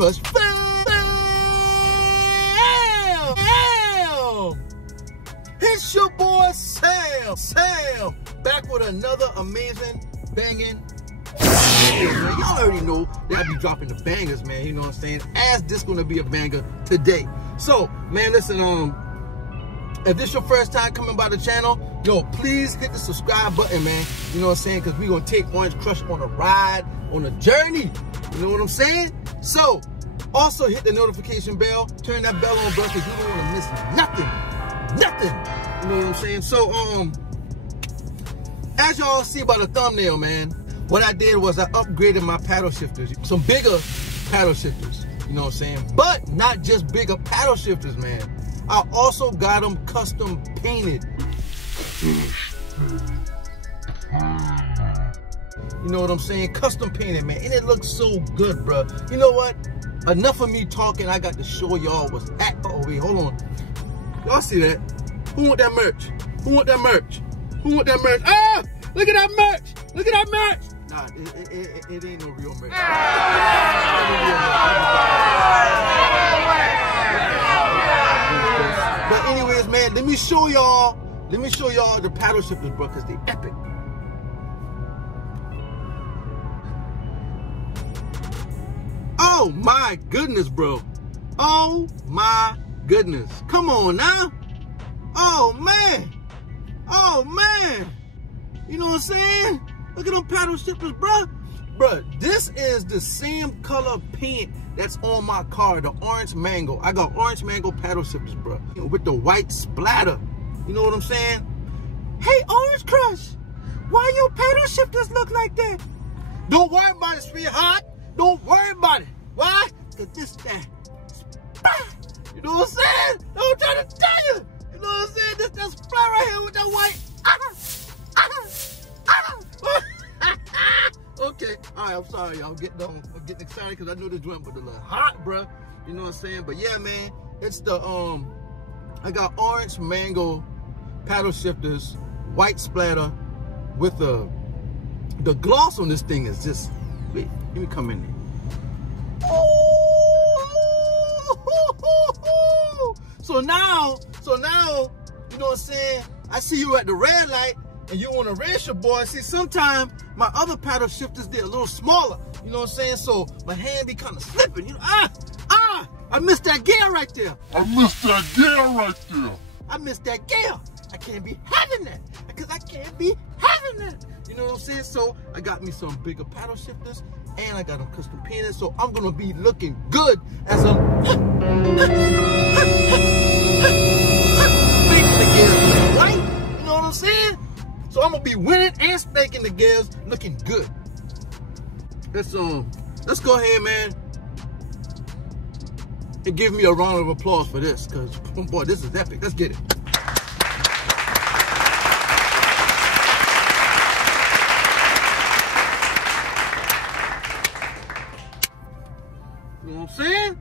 Crush fam! It's your boy Sam, back with another amazing banging video, man. Y'all already know that I be dropping the bangers, man. You know what I'm saying? As this gonna be a banger today. So, man, listen, if this your first time coming by the channel, yo, please hit the subscribe button, man. You know what I'm saying? Because we gonna take Orange Crush on a ride, on a journey. You know what I'm saying? So, also hit the notification bell, turn that bell on, bro, because you don't want to miss nothing. Nothing. You know what I'm saying? So, as y'all see by the thumbnail, man, what I did was I upgraded my paddle shifters. Some bigger paddle shifters. You know what I'm saying? But not just bigger paddle shifters, man. I also got them custom painted. You know what I'm saying? Custom painted, man. And it looks so good, bro. You know what? Enough of me talking. I got to show y'all what's at. Oh, wait, hold on. Y'all see that? Who want that merch? Who want that merch? Who want that merch? Ah! Look at that merch! Look at that merch! Nah, it ain't no real merch. But anyways, man, let me show y'all the paddle shifters, bro, because they epic. Oh my goodness, bro. Oh my goodness. Come on now. Oh man. Oh man. You know what I'm saying? Look at them paddle shifters, bro. Bro, this is the same color paint that's on my car, the orange mango. I got orange mango paddle shifters, bro, with the white splatter. You know what I'm saying? Hey, Orange Crush, why your paddle shifters look like that? Don't worry about it, sweetheart. Don't worry about it. Why? Because this, that. You know what I'm saying? I'm trying to tell you. You know what I'm saying? This that splat right here with that white. Okay, all right, I'm sorry, y'all. I'm getting excited because I know this joint was a little hot, bro. You know what I'm saying? But yeah, man, it's the I got orange mango paddle shifters, white splatter with the gloss on this thing is just. Wait, let me come in there. Oh! So now, you know what I'm saying? I see you at the red light. And you want to race your boy. See, sometimes my other paddle shifters, they're a little smaller. You know what I'm saying? So my hand be kind of slipping. You know, I missed that gear right there. I missed that gear. I can't be having that. Because I can't be having that. You know what I'm saying? So I got me some bigger paddle shifters. And I got them custom painted. So I'm going to be looking good as I'm making the gears right. You know what I'm saying? So I'm gonna be winning and spanking the gears, looking good. Let's go ahead, man, and give me a round of applause for this, cause boy, this is epic. Let's get it. You know what I'm saying?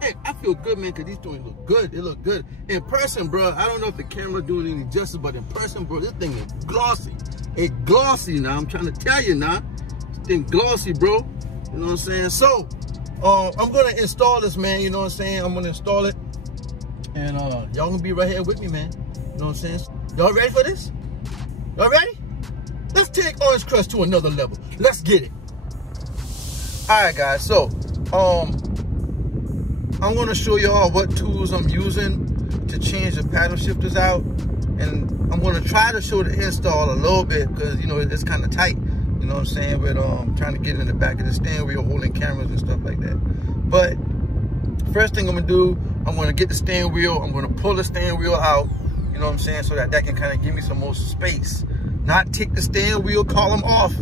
Hey, I feel good, man, because these joints look good. They look good. In person, bro, I don't know if the camera doing any justice, but in person, bro, this thing is glossy. It's glossy now. I'm trying to tell you now. This thing glossy, bro. You know what I'm saying? So, I'm going to install this, man. You know what I'm saying? I'm going to install it. And y'all going to be right here with me, man. You know what I'm saying? Y'all ready for this? Y'all ready? Let's take Orange Crush to another level. Let's get it. All right, guys. So, I'm going to show y'all what tools I'm using to change the paddle shifters out. And I'm going to try to show the install a little bit because, you know, it's kind of tight. You know what I'm saying? With trying to get in the back of the steering wheel, holding cameras and stuff like that. But first thing I'm going to do, I'm going to get the steering wheel. I'm going to pull the steering wheel out. You know what I'm saying? So that can kind of give me some more space. Not take the steering wheel column off.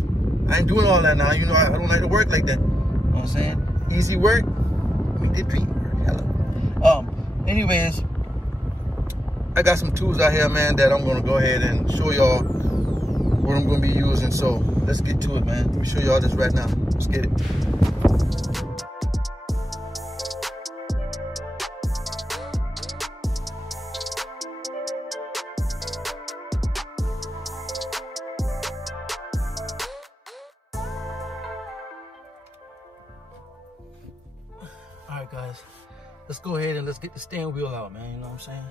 I ain't doing all that now. You know, I don't like to work like that. You know what I'm saying? Easy work. Make the dream work. Hello. Anyways, I got some tools out here, man, that I'm gonna go ahead and show y'all what I'm gonna be using. So let's get to it, man. Let me show y'all this right now. Let's get it. guys. Let's go ahead and let's get the steering wheel out, man. You know what I'm saying?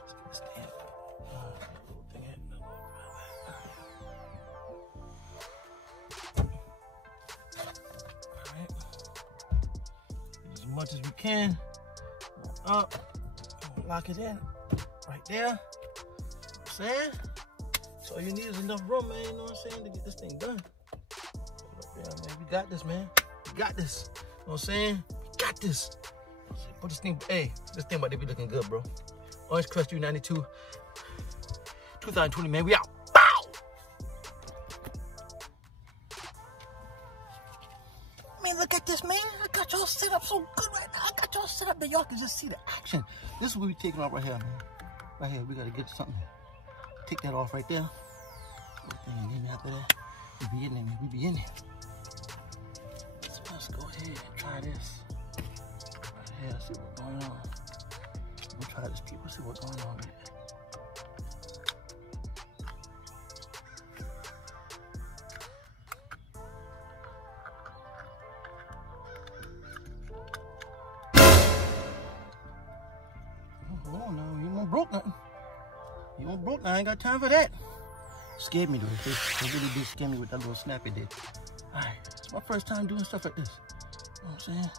Let's get the steering wheel. As much as we can. Up. Lock it in. Right there. You know what I'm saying? So all you need is enough room, man. You know what I'm saying? To get this thing done. Yeah, man. We got this, man. We got this. You know what I'm saying? We got this. Put this thing, hey, this thing about to be looking good, bro. Orange Crush U92 2020, man. We out. Bow! Man, look at this, man. I got y'all set up so good right now. I got y'all set up that y'all can just see the action. This is what we taking off right here, man. Right here, we gotta get something. Take that off right there. And then after that, we be in there, man. We be in there. So let's go ahead and try this. Yeah, see what's going on. Let me try this, people. See what's going on with it. Hold on now. You won't broke nothing. You won't broke nothing. I ain't got time for that. Scared me though. It really did scare me with that little snap it did. Alright, it's my first time doing stuff like this. You know what I'm saying?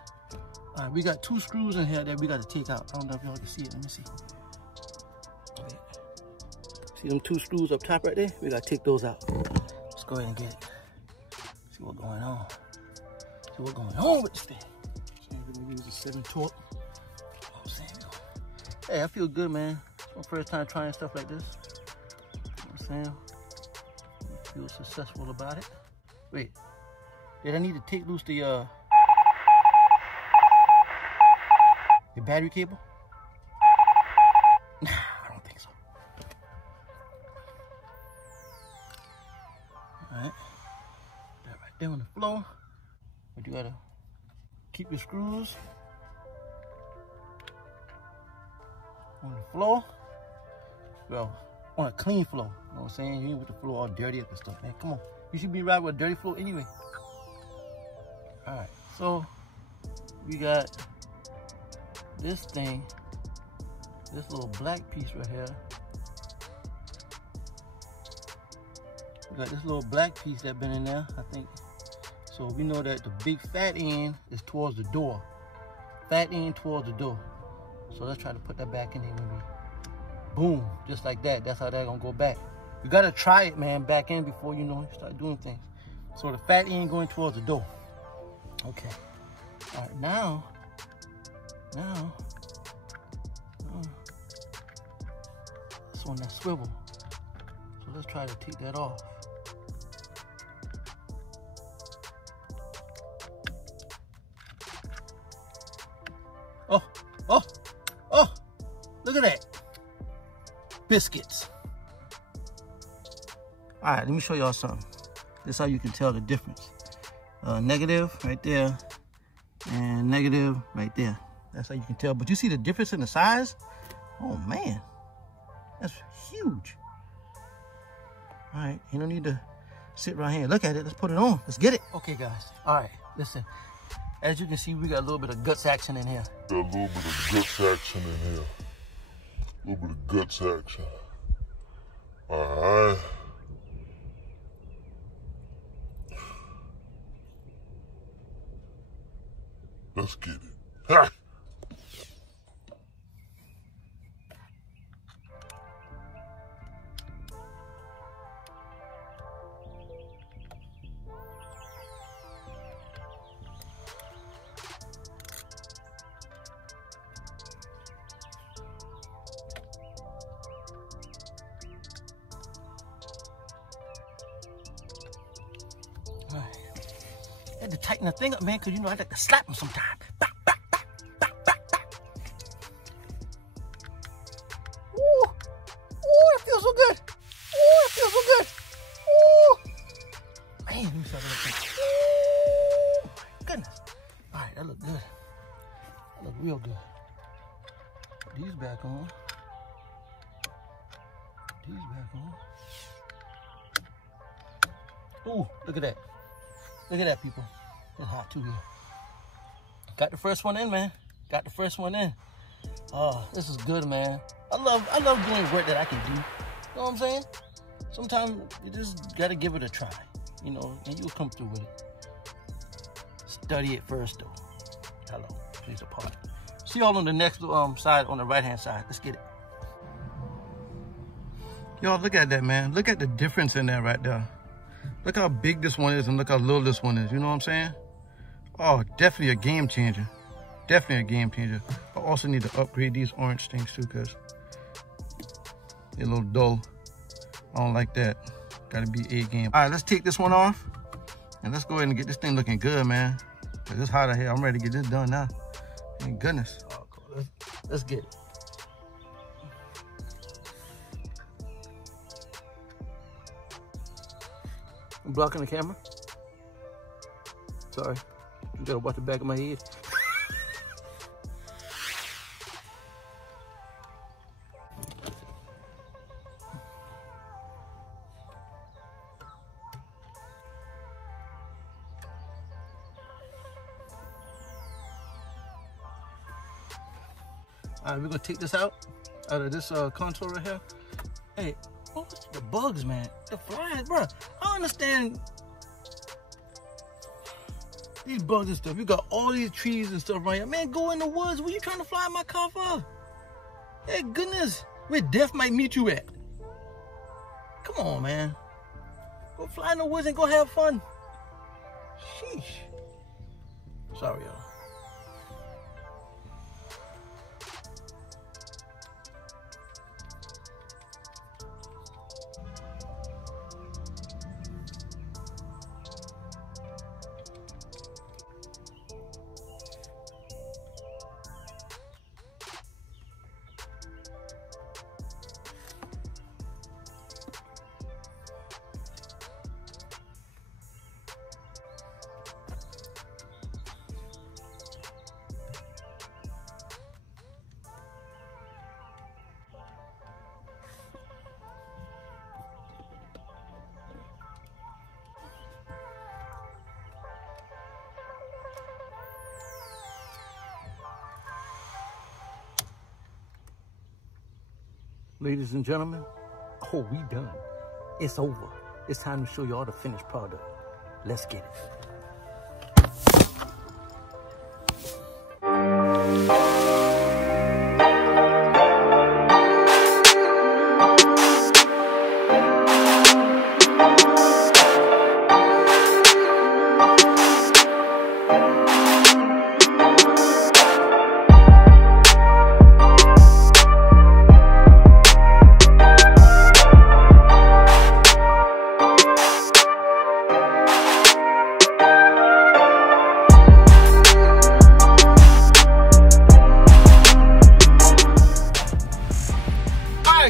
All right, we got 2 screws in here that we got to take out. I don't know if y'all can see it. Let me see. Okay. See them 2 screws up top right there? We got to take those out. Let's go ahead and get it. See what's going on. See what's going on with this thing. So we're going to use the 7 torque. You know what I'm saying? Hey, I feel good, man. It's my first time trying stuff like this. You know what I'm saying? I feel successful about it. Wait. Did I need to take loose the battery cable? Nah, I don't think so. Alright. That right there on the floor. But you gotta keep your screws on the floor. Well, on a clean floor. You know what I'm saying? You ain't with the floor all dirty up and stuff, man. Come on. You should be riding with a dirty floor anyway. Alright, so we got this thing, this little black piece right here. We got this little black piece that been in there, I think. So we know that the big fat end is towards the door. Fat end towards the door. So let's try to put that back in there maybe. Boom, just like that. That's how that's gonna go back. You gotta try it, man, back in before you know you start doing things. So the fat end going towards the door. Okay. All right, now, it's on that swivel. So let's try to take that off. Oh, look at that. Biscuits. All right, let me show y'all something. This is how you can tell the difference. Negative right there and negative right there. That's how you can tell. But you see the difference in the size? Oh man, that's huge. All right, you don't need to sit right here. Look at it, let's put it on. Let's get it. Okay guys, all right, listen. As you can see, we got a little bit of guts action in here. Got a little bit of guts action in here. A little bit of guts action. All right. Let's get it. Ha! I had to tighten the thing up, man, because you know I like to slap him sometimes. Bah, bah, bah, bah, bah, bah. Ooh, ooh, it feels so good. Ooh, it feels so good. Ooh, man, let me start that thing. Ooh, my goodness. All right, that look good. That look real good. Put these back on. Put these back on. Ooh, look at that. Look at that, people. It's hot too here. Got the first one in, man. Got the first one in. Oh, this is good, man. I love doing work that I can do. You know what I'm saying? Sometimes you just gotta give it a try, you know, and you'll come through with it. Study it first, though. Hello, please apart. See y'all on the next side, on the right-hand side. Let's get it. Y'all, look at that, man. Look at the difference in that right there. Look how big this one is and look how little this one is. You know what I'm saying? Oh, definitely a game changer. Definitely a game changer. I also need to upgrade these orange things too, because they're a little dull. I don't like that. Gotta be A game. All right, let's take this one off and let's go ahead and get this thing looking good, man. Cause it's hot out here. I'm ready to get this done now. Thank goodness. Oh, cool. Let's get it. I'm blocking the camera. Sorry. You gotta watch the back of my head. All right, we're gonna take this out of this console right here. Hey, what's the bugs, man? The flies, bro. I understand these bugs and stuff. You got all these trees and stuff right here. Man, go in the woods. Where you trying to fly my car for? Hey, goodness, where death might meet you at. Come on, man. Go fly in the woods and go have fun. Sheesh. Sorry, y'all. Ladies and gentlemen, oh, we done. It's over. It's time to show y'all the finished product. Let's get it.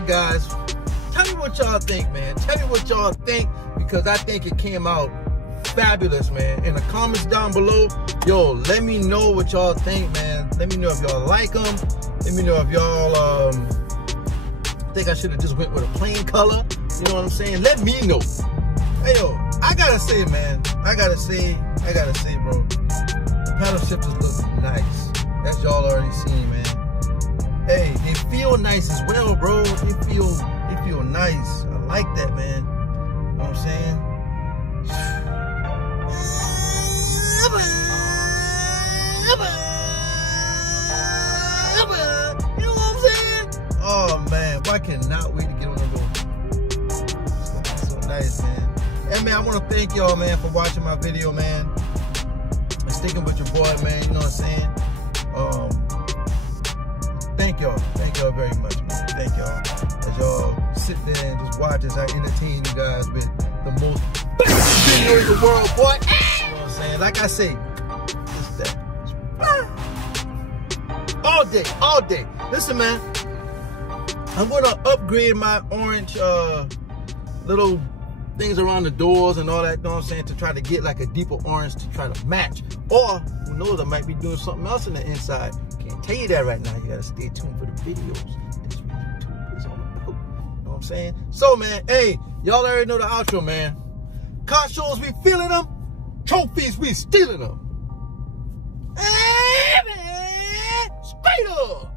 Guys, tell me what y'all think, man. Tell me what y'all think, because I think it came out fabulous, man. In the comments down below, yo, let me know what y'all think, man. Let me know if y'all like them. Let me know if y'all think I should have just went with a plain color. You know what I'm saying? Let me know. Hey, yo, I gotta say, man. I gotta say, bro. The paddle shifters look nice. That's y'all already seen, man. Hey, they feel nice as well, bro. They feel nice. I like that, man. You know what I'm saying? You know what I'm saying? Oh man, I cannot wait to get on the road. It's gonna be so nice, man. Hey man, I want to thank y'all, man, for watching my video, man. And sticking with your boy, man. You know what I'm saying? Thank y'all very much, man. Thank y'all. As y'all sit there and just watch as I entertain you guys with the most best video in the world, boy. You know what I'm saying? Like I say, it's that. All day. Listen, man. I'm gonna upgrade my orange little things around the doors and all that, you know what I'm saying, to try to get like a deeper orange to try to match. Or who knows, I might be doing something else in the inside. Can't tell you that right now. You gotta stay tuned for the videos. That's what YouTube is all about. You know what I'm saying? So man, hey, y'all already know the outro, man. Car shows, we feeling them. Trophies, we stealing them. Hey, man. later.